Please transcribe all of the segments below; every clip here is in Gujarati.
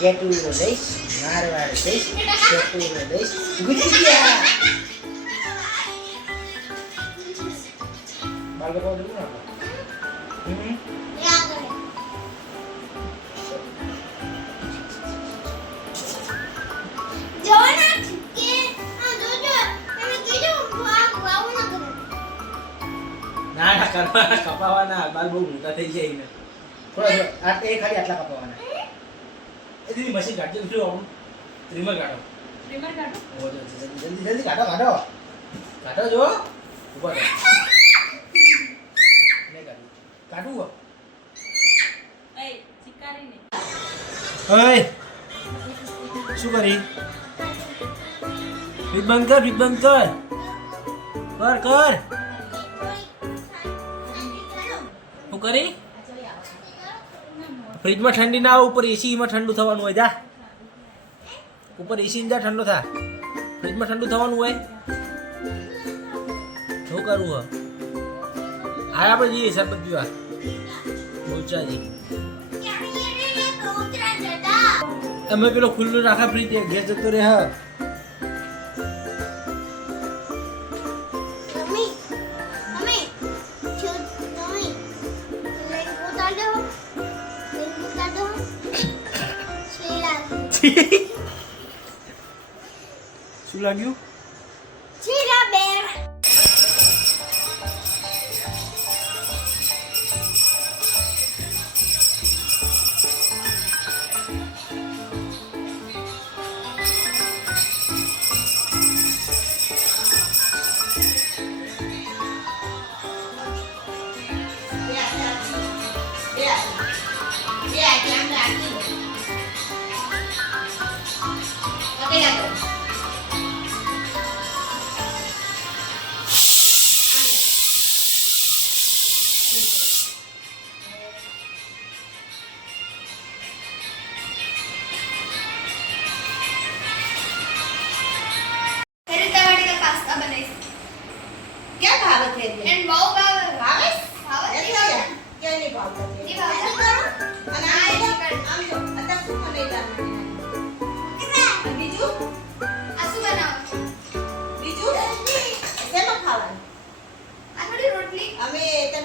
કેટુરો લઈશ, મારવાડ લઈશ, કેટુરો લઈશ, ગુજિયા. બાળકો પાવ દઉં ના. ના ના કરવાના, કપાવાના. બાલ બહુ મોટા થઈ જાય ને. થોડા આ એ ખાલી આટલા કપાવાના. એ દીદી મશીન કાઢજો, શું આવું ટ્રીમર કાઢો. ટ્રીમર કાઢો. ઓ જલ્દી જલ્દી કાઢો કાઢો. કાઢો જો. ઉપર રહો. લે કાઢું. કાઢું. એ ચિકારી ને. ઓય. શું કરી? ફ્રીજ બંધ કર, ફ્રીજ બંધ કર. કર કર. શું કરી? ફ્રીજમાં ઠંડી ના આવે, ઉપર એસીમાં ઠંડુ થવાનું હોય. જા ઉપર એસી જા, ઠંડો થા. ફ્રીજમાં ઠંડુ થવાનું હોય. શું કરવું હોય? હા આપણે જઈએ સરબત પીવા બહુચાજી. અમે પેલો ખુલ્લું રાખા ફ્રીજ ઘેર જતો રહે. હા શું લાગ્યું?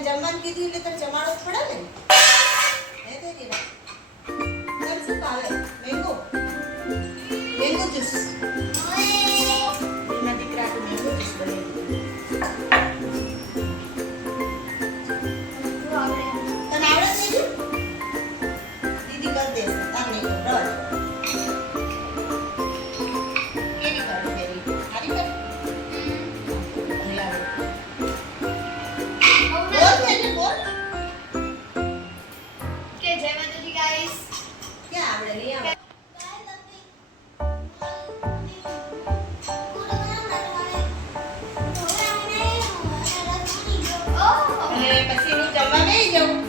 જમવાનું કીધું એટલે તને જમાડો જ પડે ને. હે તે દીવા તને શું ભાવે? Mango juice. એના દીકરા તો મેંગો જ્યુસ બનાવી તને આવડે છે દીદી? કરી દે તમને રડ કેવી કરી બેરી સારી કરી. પછી હું જમવા બેસી જાઉં.